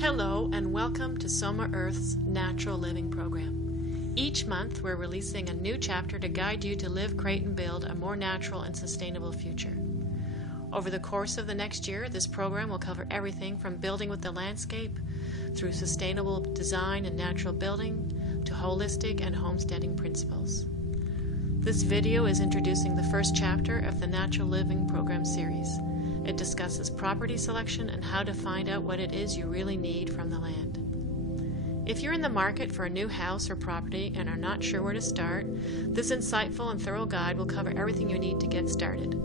Hello and welcome to Soma Earth's Natural Living Program. Each month we're releasing a new chapter to guide you to live, create, and build a more natural and sustainable future. Over the course of the next year, this program will cover everything from building with the landscape, through sustainable design and natural building, to holistic and homesteading principles. This video is introducing the first chapter of the Natural Living Program series. It discusses property selection and how to find out what it is you really need from the land. If you're in the market for a new house or property and are not sure where to start, this insightful and thorough guide will cover everything you need to get started.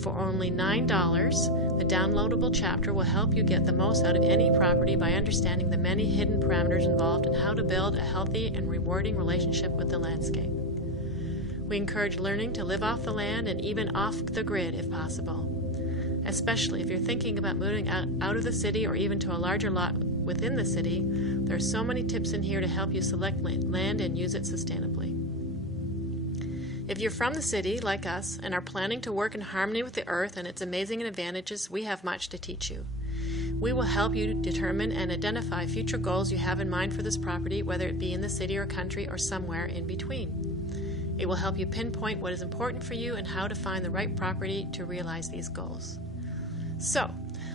For only $9, the downloadable chapter will help you get the most out of any property by understanding the many hidden parameters involved in how to build a healthy and rewarding relationship with the landscape. We encourage learning to live off the land and even off the grid if possible. Especially if you're thinking about moving out of the city or even to a larger lot within the city, there are so many tips in here to help you select land and use it sustainably. If you're from the city, like us, and are planning to work in harmony with the earth and its amazing advantages, we have much to teach you. We will help you determine and identify future goals you have in mind for this property, whether it be in the city or country or somewhere in between. It will help you pinpoint what is important for you and how to find the right property to realize these goals. So,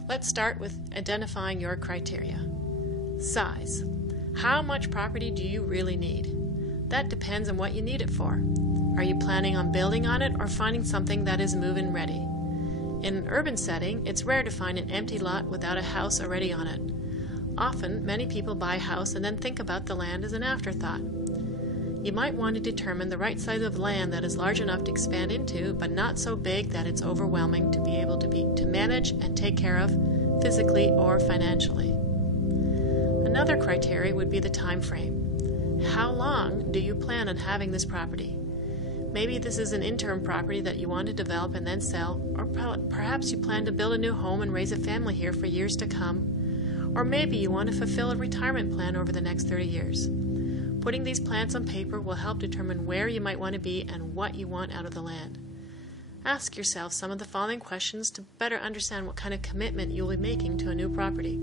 let's start with identifying your criteria. Size. How much property do you really need? That depends on what you need it for. Are you planning on building on it or finding something that is move-in ready? In an urban setting, it's rare to find an empty lot without a house already on it. Often, many people buy a house and then think about the land as an afterthought. You might want to determine the right size of land that is large enough to expand into, but not so big that it's overwhelming to be able to manage and take care of physically or financially. Another criteria would be the time frame. How long do you plan on having this property? Maybe this is an interim property that you want to develop and then sell, or perhaps you plan to build a new home and raise a family here for years to come, or maybe you want to fulfill a retirement plan over the next 30 years. Putting these plans on paper will help determine where you might want to be and what you want out of the land. Ask yourself some of the following questions to better understand what kind of commitment you'll be making to a new property.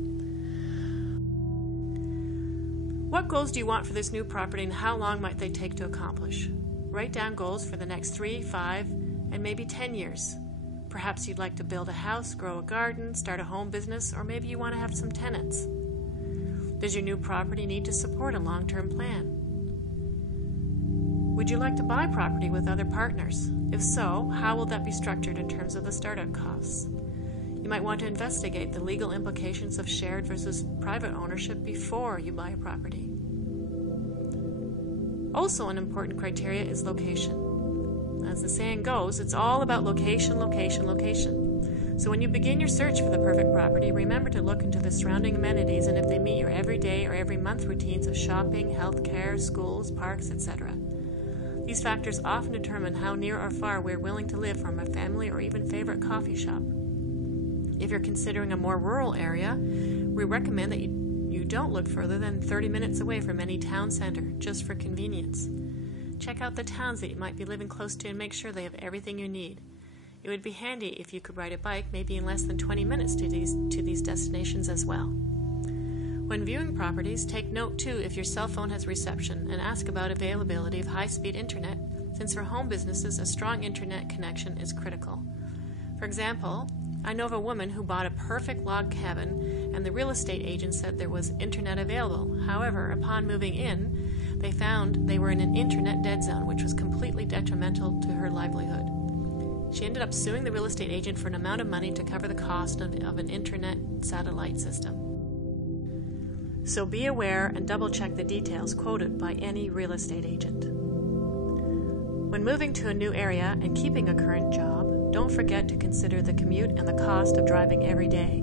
What goals do you want for this new property and how long might they take to accomplish? Write down goals for the next 3, 5, and maybe 10 years. Perhaps you'd like to build a house, grow a garden, start a home business, or maybe you want to have some tenants. Does your new property need to support a long-term plan? Would you like to buy property with other partners? If so, how will that be structured in terms of the startup costs? You might want to investigate the legal implications of shared versus private ownership before you buy a property. Also, an important criteria is location. As the saying goes, it's all about location, location, location. So when you begin your search for the perfect property, remember to look into the surrounding amenities and if they meet your everyday or every month routines of shopping, healthcare, schools, parks, etc. These factors often determine how near or far we're willing to live from a family or even favorite coffee shop. If you're considering a more rural area, we recommend that you don't look further than 30 minutes away from any town center, just for convenience. Check out the towns that you might be living close to and make sure they have everything you need. It would be handy if you could ride a bike maybe in less than 20 minutes to these destinations as well. When viewing properties, take note too if your cell phone has reception and ask about availability of high-speed internet, since for home businesses a strong internet connection is critical. For example, I know of a woman who bought a perfect log cabin and the real estate agent said there was internet available. However, upon moving in, they found they were in an internet dead zone, which was completely detrimental to her livelihood. She ended up suing the real estate agent for an amount of money to cover the cost of an internet satellite system. So be aware and double-check the details quoted by any real estate agent. When moving to a new area and keeping a current job, don't forget to consider the commute and the cost of driving every day.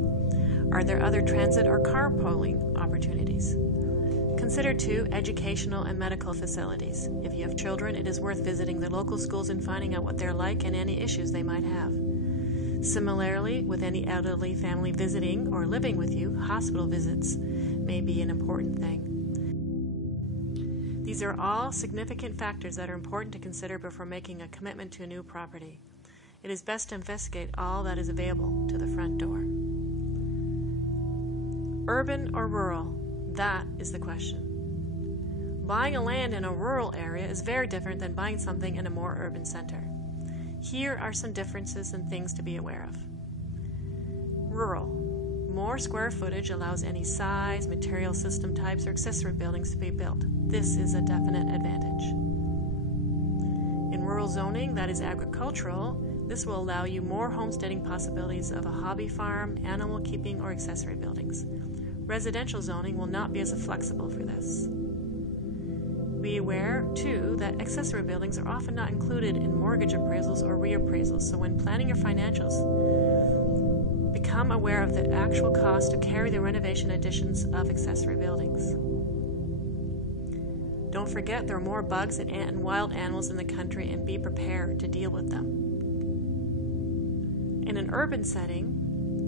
Are there other transit or carpooling opportunities? Consider too educational and medical facilities. If you have children, it is worth visiting the local schools and finding out what they're like and any issues they might have. Similarly, with any elderly family visiting or living with you, hospital visits may be an important thing. These are all significant factors that are important to consider before making a commitment to a new property. It is best to investigate all that is available to the front door. Urban or rural? That is the question. Buying a land in a rural area is very different than buying something in a more urban center. Here are some differences and things to be aware of. Rural. More square footage allows any size, material system types, or accessory buildings to be built. This is a definite advantage. In rural zoning, that is agricultural, this will allow you more homesteading possibilities of a hobby farm, animal keeping, or accessory buildings. Residential zoning will not be as flexible for this. Be aware, too, that accessory buildings are often not included in mortgage appraisals or reappraisals, so when planning your financials, become aware of the actual cost to carry the renovation additions of accessory buildings. Don't forget there are more bugs and wild animals in the country, and be prepared to deal with them. In an urban setting,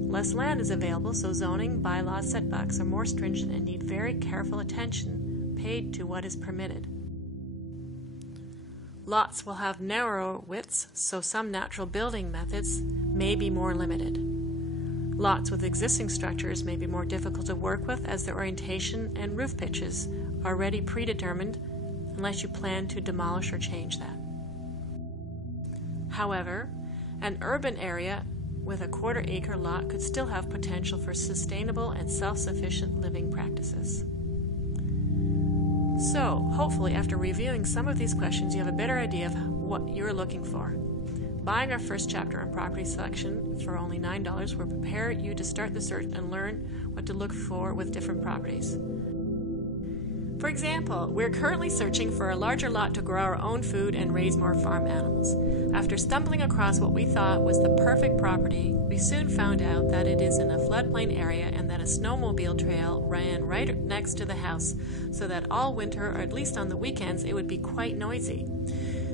less land is available, so zoning, bylaws, setbacks are more stringent and need very careful attention paid to what is permitted. Lots will have narrower widths, so some natural building methods may be more limited. Lots with existing structures may be more difficult to work with, as the orientation and roof pitches are already predetermined unless you plan to demolish or change that. However, an urban area with a quarter-acre lot could still have potential for sustainable and self-sufficient living practices. So, hopefully after reviewing some of these questions, you have a better idea of what you're looking for. Buying our first chapter on property selection for only $9 will prepare you to start the search and learn what to look for with different properties. For example, we're currently searching for a larger lot to grow our own food and raise more farm animals. After stumbling across what we thought was the perfect property, we soon found out that it is in a floodplain area and that a snowmobile trail ran right next to the house, so that all winter, or at least on the weekends, it would be quite noisy.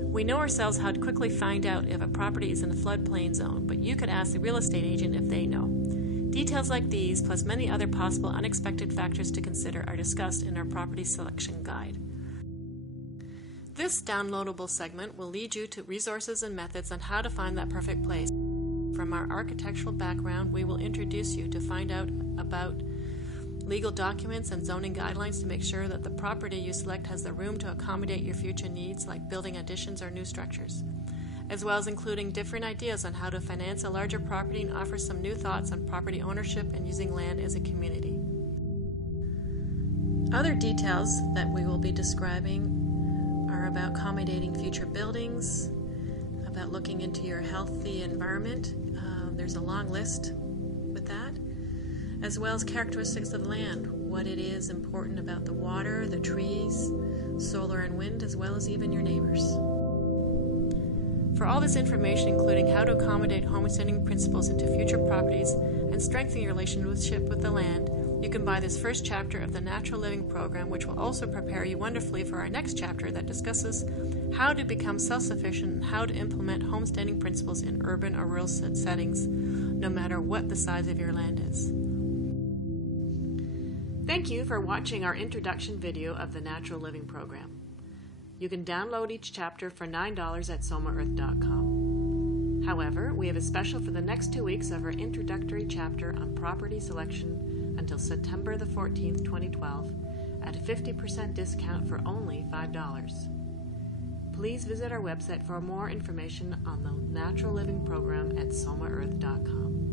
We know ourselves how to quickly find out if a property is in a floodplain zone, but you could ask the real estate agent if they know. Details like these, plus many other possible unexpected factors to consider, are discussed in our property selection guide. This downloadable segment will lead you to resources and methods on how to find that perfect place. From our architectural background, we will introduce you to find out about legal documents and zoning guidelines to make sure that the property you select has the room to accommodate your future needs, like building additions or new structures, as well as including different ideas on how to finance a larger property and offer some new thoughts on property ownership and using land as a community. Other details that we will be describing are about accommodating future buildings, about looking into your healthy environment. There's a long list with that, as well as characteristics of land, what it is important about the water, the trees, solar and wind, as well as even your neighbors. For all this information, including how to accommodate homesteading principles into future properties and strengthen your relationship with the land, you can buy this first chapter of the Natural Living Program, which will also prepare you wonderfully for our next chapter that discusses how to become self-sufficient and how to implement homesteading principles in urban or rural settings, no matter what the size of your land is. Thank you for watching our introduction video of the Natural Living Program. You can download each chapter for $9 at somaearth.com. However, we have a special for the next 2 weeks of our introductory chapter on property selection until September the 14th, 2012, at a 50% discount for only $5. Please visit our website for more information on the Natural Living Program at somaearth.com.